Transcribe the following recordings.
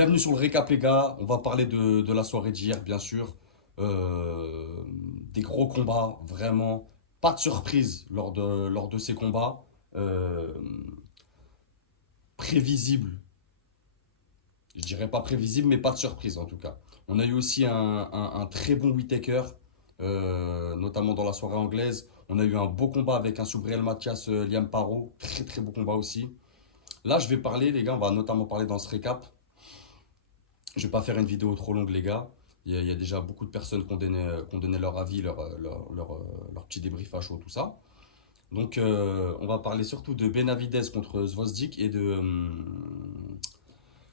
Bienvenue sur le récap les gars, on va parler de la soirée d'hier bien sûr. Des gros combats, vraiment. Pas de surprise lors de ces combats. Euh, Prévisible, je dirais pas prévisible mais pas de surprise en tout cas. On a eu aussi un très bon Whittaker, notamment dans la soirée anglaise. On a eu un beau combat avec un Subriel Mathias Liam Paro, très très beau combat aussi. Là je vais parler les gars, on va notamment parler dans ce récap. Je vais pas faire une vidéo trop longue, les gars. Il y a déjà beaucoup de personnes qui ont donné leur avis, leur petit débrief à chaud, tout ça. Donc, on va parler surtout de Benavidez contre Zvozdik et de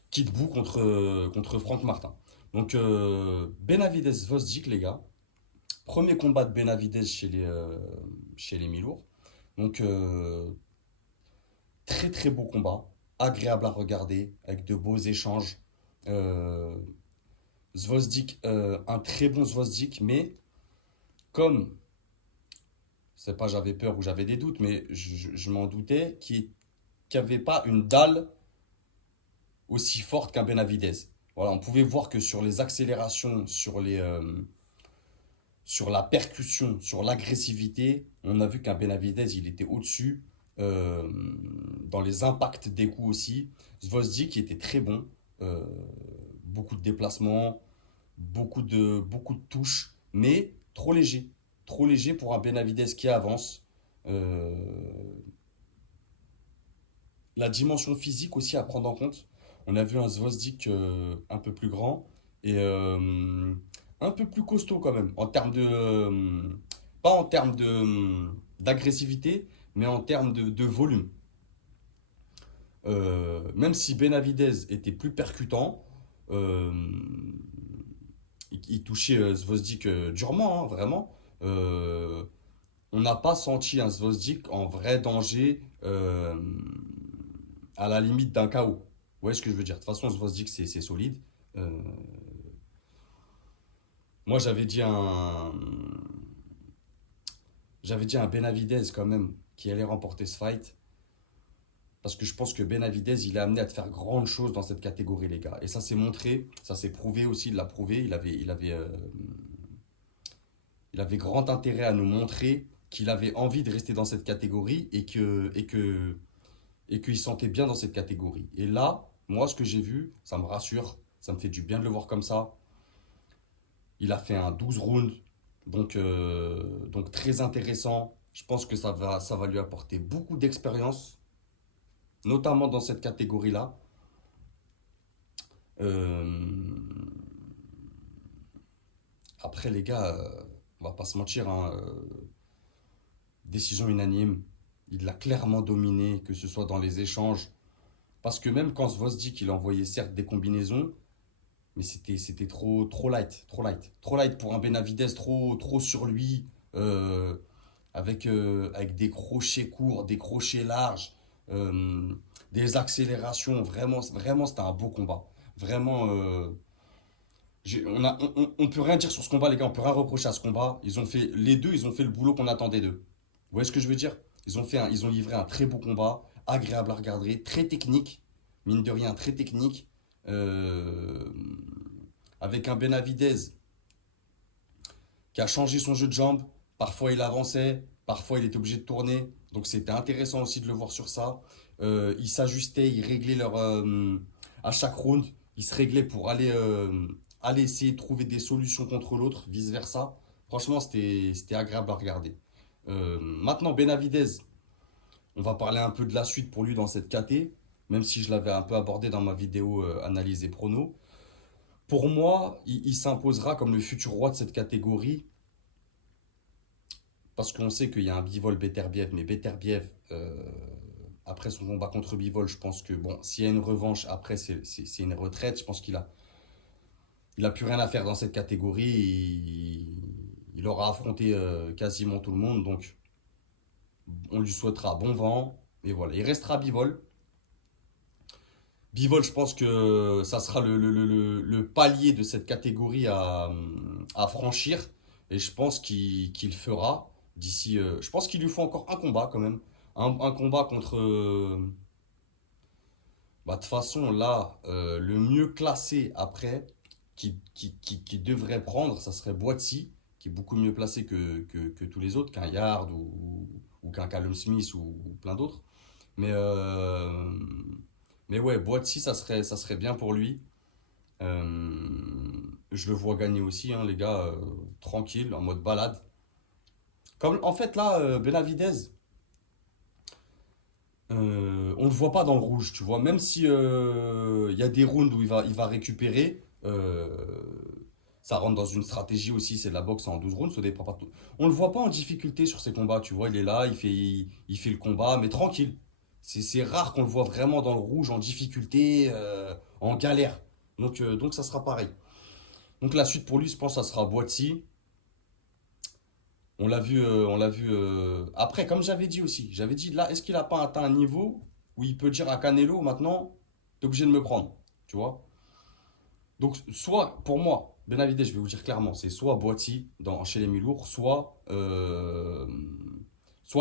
Kid Buu contre Franck Martin. Donc, Benavidez-Zvozdik, les gars. Premier combat de Benavidez chez les mi-lourds. Donc, très très beau combat. Agréable à regarder, avec de beaux échanges. Euh, Zvozdik, un très bon Zvozdik, mais comme, c'est pas j'avais peur ou j'avais des doutes, mais je m'en doutais, qu'il n'y avait pas une dalle aussi forte qu'un Benavidez. Voilà, on pouvait voir que sur les accélérations, sur la percussion, sur l'agressivité, on a vu qu'un Benavidez, il était au-dessus. euh, Dans les impacts des coups aussi. Zvozdik était très bon. euh, Beaucoup de déplacements, beaucoup de touches, mais trop léger. Trop léger pour un Benavidez qui avance. Euh, la dimension physique aussi à prendre en compte. On a vu un Zvozdik un peu plus grand et un peu plus costaud quand même, en termes de... pas en termes d'agressivité, mais en termes de volume. Même si Benavidez était plus percutant, euh, il touchait Zvozdik durement, hein, vraiment. Euh, on n'a pas senti un Zvozdik en vrai danger à la limite d'un KO. Vous voyez ce que je veux dire? De toute façon, Zvozdik, c'est solide. Euh, Moi, j'avais dit un Benavidez quand même qui allait remporter ce fight. Parce que je pense que Benavidez, il est amené à te faire grandes choses dans cette catégorie, les gars. Et ça s'est montré, ça s'est prouvé aussi, il l'a prouvé. Il avait grand intérêt à nous montrer qu'il avait envie de rester dans cette catégorie et qu'il se sentait bien dans cette catégorie. Et là, moi, ce que j'ai vu, ça me rassure, ça me fait du bien de le voir comme ça. Il a fait un 12 rounds, donc très intéressant. Je pense que ça va lui apporter beaucoup d'expérience, notamment dans cette catégorie-là. Euh, Après, les gars, on va pas se mentir, hein, décision unanime. Il l'a clairement dominé, que ce soit dans les échanges. Parce que même quand Zvozdik, il envoyait certes des combinaisons, mais c'était trop, trop light, trop light. Trop light pour un Benavidez, trop sur lui, euh, avec des crochets courts, des crochets larges, euh, des accélérations. Vraiment, vraiment c'était un beau combat. Vraiment, on peut rien dire sur ce combat, les gars, on peut rien reprocher à ce combat. Les deux, ils ont fait le boulot qu'on attendait d'eux. Vous voyez ce que je veux dire? Ils ont livré un très beau combat, agréable à regarder, très technique, mine de rien, très technique. Euh, Avec un Benavidez qui a changé son jeu de jambes. Parfois il avançait, parfois il était obligé de tourner. Donc c'était intéressant aussi de le voir sur ça. Il s'ajustait, il réglait à chaque round, il se réglait pour aller essayer de trouver des solutions contre l'autre, vice-versa. Franchement, c'était agréable à regarder. Maintenant, Benavidez, on va parler un peu de la suite pour lui dans cette KT, même si je l'avais un peu abordé dans ma vidéo analyse et prono. Pour moi, il s'imposera comme le futur roi de cette catégorie parce qu'on sait qu'il y a un Bivol Beterbiev, mais Beterbiev, après son combat contre Bivol, je pense que bon, s'il y a une revanche, après c'est une retraite. Je pense qu'il a plus rien à faire dans cette catégorie. Il aura affronté quasiment tout le monde, donc on lui souhaitera bon vent. Et voilà, il restera Bivol. Bivol, je pense que ça sera le palier de cette catégorie à franchir. Et je pense qu'il fera d'ici. Je pense qu'il lui faut encore un combat quand même. Un combat contre Bah, de toute façon, là, le mieux classé après, qui devrait prendre, ça serait Boatsy, qui est beaucoup mieux placé que tous les autres, qu'un Yard ou qu'un Callum Smith ou plein d'autres. Mais, euh, mais ouais, Boatsy, ça serait bien pour lui. Je le vois gagner aussi, hein, les gars, tranquille, en mode balade. Comme, en fait, là, Benavidez, on le voit pas dans le rouge, tu vois. Même si il y a des rounds où il va récupérer, ça rentre dans une stratégie aussi, c'est de la boxe en 12 rounds, ça dépend pas de tout. On le voit pas en difficulté sur ses combats, tu vois. Il est là, il fait le combat, mais tranquille. C'est rare qu'on le voit vraiment dans le rouge, en difficulté, en galère. Donc ça sera pareil. Donc la suite pour lui, je pense, ça sera Boatsy. On l'a vu. Après, comme j'avais dit aussi, j'avais dit là, est-ce qu'il a pas atteint un niveau où il peut dire à Canelo, maintenant, t'es obligé de me prendre, tu vois? Donc, soit, pour moi, Benavidez, je vais vous dire clairement, c'est soit Boiti chez les mi-lourds, soit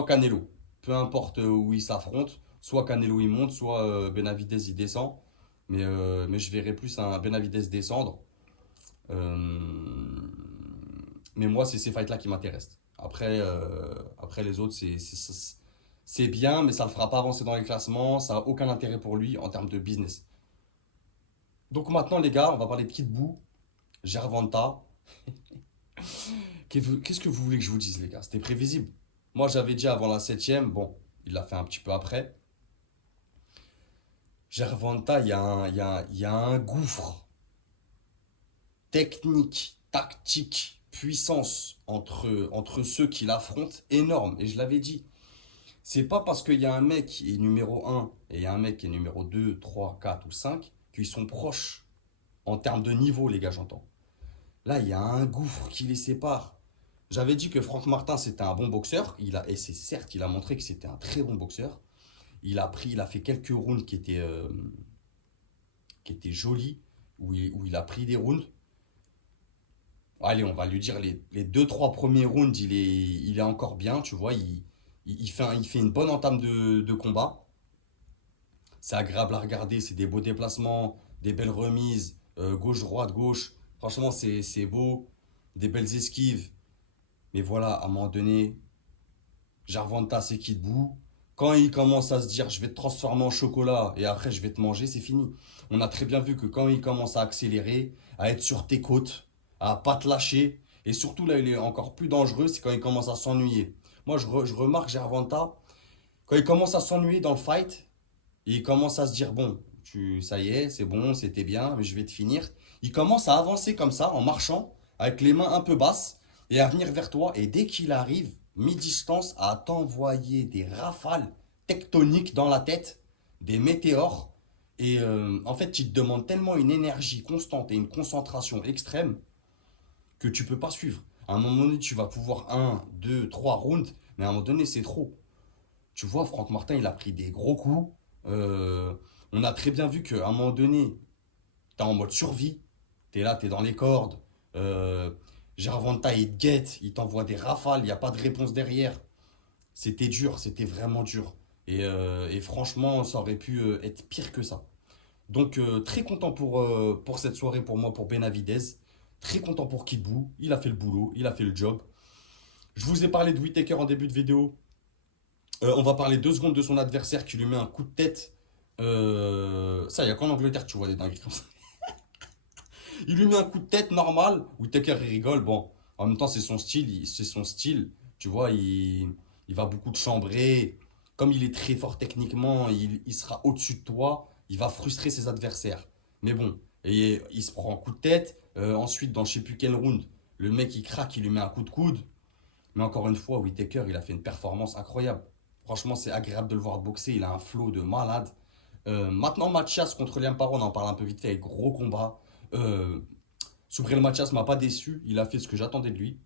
Canelo. Peu importe où ils s'affrontent, soit Canelo il monte, soit Benavidez il descend. Mais je verrais plus un Benavidez descendre. Euh, mais moi, c'est ces fights-là qui m'intéressent. Après les autres, c'est bien, mais ça ne le fera pas avancer dans les classements. Ça n'a aucun intérêt pour lui en termes de business. Donc maintenant, les gars, on va parler de Kid Buu, Gervonta. Qu'est-ce que vous voulez que je vous dise, les gars? C'était prévisible. Moi, j'avais dit avant la septième. Bon, il l'a fait un petit peu après. Gervonta, il y a un gouffre technique, tactique, puissance entre ceux qui l'affrontent énorme. Et je l'avais dit. C'est pas parce qu'il y a un mec qui est numéro un et il y a un mec qui est numéro 2, 3, 4 ou 5 qu'ils sont proches en termes de niveau, les gars, j'entends. Là, il y a un gouffre qui les sépare. J'avais dit que Franck Martin, c'était un bon boxeur. Et c'est certes, il a montré que c'était un très bon boxeur. Il a fait quelques rounds qui étaient jolis, où il a pris des rounds. Allez, on va lui dire les 2-3 premiers rounds, il est encore bien, tu vois. Il fait une bonne entame de combat. C'est agréable à regarder, c'est des beaux déplacements, des belles remises, gauche-droite, gauche. Franchement, c'est beau, des belles esquives. Mais voilà, à un moment donné, Gervonta, c'est qui debout. Quand il commence à se dire je vais te transformer en chocolat et après je vais te manger, c'est fini. On a très bien vu que quand il commence à accélérer, à être sur tes côtes, à pas te lâcher, et surtout là il est encore plus dangereux, c'est quand il commence à s'ennuyer. Moi je remarque Gervonta, quand il commence à s'ennuyer dans le fight, il commence à se dire, bon, ça y est, c'est bon, c'était bien, mais je vais te finir. Il commence à avancer comme ça, en marchant, avec les mains un peu basses, et à venir vers toi. Et dès qu'il arrive, mi-distance, à t'envoyer des rafales tectoniques dans la tête, des météores. Et en fait, il te demande tellement une énergie constante et une concentration extrême que tu peux pas suivre. À un moment donné, tu vas pouvoir un, 2, 3 rounds, mais à un moment donné, c'est trop. Tu vois, Franck Martin, il a pris des gros coups. Euh, on a très bien vu qu'à un moment donné, t'es en mode survie. T'es là, t'es dans les cordes. Euh, Gervonta, il te guette, il t'envoie des rafales, il n'y a pas de réponse derrière. C'était dur, c'était vraiment dur. Et franchement, ça aurait pu être pire que ça. Donc, très content pour cette soirée pour moi, pour Benavidez. Très content pour Kid Buu. Il a fait le boulot, il a fait le job. Je vous ai parlé de Whittaker en début de vidéo. On va parler 2 secondes de son adversaire qui lui met un coup de tête. Ça, il n'y a qu'en Angleterre que tu vois des dingueries comme ça. Il lui met un coup de tête normal. Whittaker, il rigole. Bon, en même temps, c'est son style. C'est son style. Tu vois, il va beaucoup te chambrer. Comme il est très fort techniquement, il sera au-dessus de toi. Il va frustrer ses adversaires. Mais bon, et il se prend un coup de tête. Ensuite, dans je sais plus quel round, le mec il craque, il lui met un coup de coude. Mais encore une fois, Whittaker, il a fait une performance incroyable. Franchement, c'est agréable de le voir boxer. Il a un flow de malade. Maintenant, Mathias contre Liam Paro, on en parle un peu vite fait avec gros combat. Euh, Soubrel Mathias m'a pas déçu. Il a fait ce que j'attendais de lui.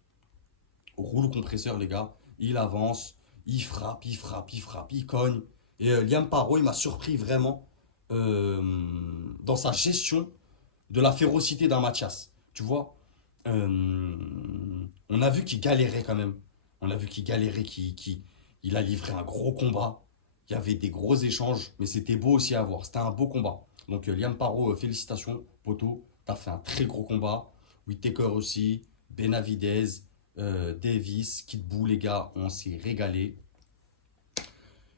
Rouleau compresseur, les gars. Il avance, il frappe, il frappe, il frappe, il cogne. Et Liam Paro, il m'a surpris vraiment euh, dans sa gestion de la férocité d'un Mathias. Tu vois, euh, on a vu qu'il galérait quand même. On a vu qu'il galérait, il a livré un gros combat. Il y avait des gros échanges, mais c'était beau aussi à voir. C'était un beau combat. Donc Liam Paro, félicitations, poto. T'as fait un très gros combat. Whittaker aussi, Benavidez, Davis, Kid Buu, les gars, on s'est régalé.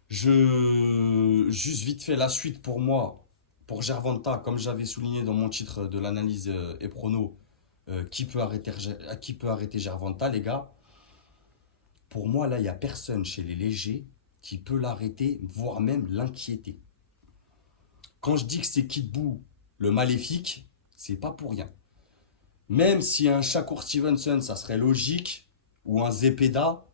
Juste vite fait la suite pour moi, pour Gervonta, comme j'avais souligné dans mon titre de l'analyse et prono, qui peut arrêter Gervonta, les gars. Pour moi, là, il n'y a personne chez les légers qui peut l'arrêter, voire même l'inquiéter. Quand je dis que c'est Kid Buu, le maléfique, c'est pas pour rien. Même si un Shakur Stevenson, ça serait logique, ou un Zepeda,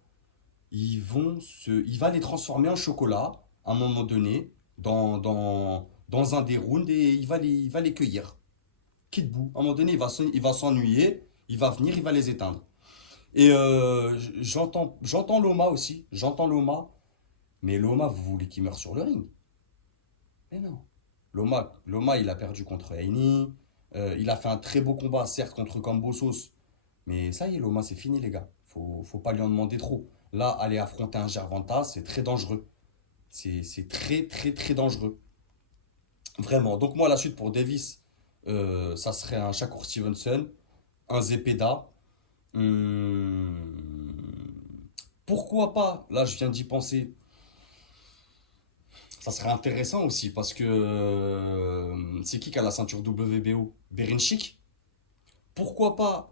il va les transformer en chocolat à un moment donné, dans un des rounds, et il va les cueillir. Kid Buu, à un moment donné, il va s'ennuyer, il va venir, il va les éteindre. Et j'entends Loma aussi, j'entends Loma, mais Loma, vous voulez qu'il meure sur le ring? Mais non. Loma, il a perdu contre Heini. Il a fait un très beau combat, certes, contre Kambosos. Mais ça y est, Loma, c'est fini, les gars. Faut pas lui en demander trop. Là, aller affronter un Gervonta, c'est très dangereux. C'est très, très, très dangereux. Vraiment. Donc, moi, la suite pour Davis, ça serait un Shakur Stevenson, un Zepeda. Hum, Pourquoi pas? Là, je viens d'y penser. Ça serait intéressant aussi parce que c'est qui a la ceinture WBO? Berinchik? Pourquoi pas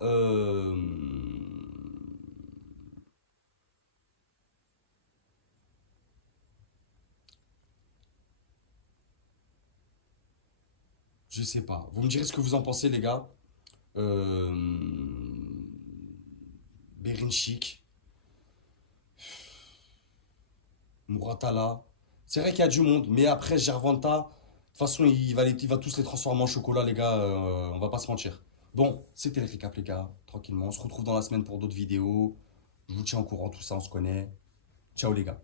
je sais pas. Vous me direz ce que vous en pensez, les gars. Euh, Berinchik, Muratala. C'est vrai qu'il y a du monde, mais après Gervonta, de toute façon, il va tous les transformer en chocolat, les gars. On va pas se mentir. Bon, c'était le récap, les gars. Tranquillement. On se retrouve dans la semaine pour d'autres vidéos. Je vous tiens au courant, tout ça, on se connaît. Ciao, les gars.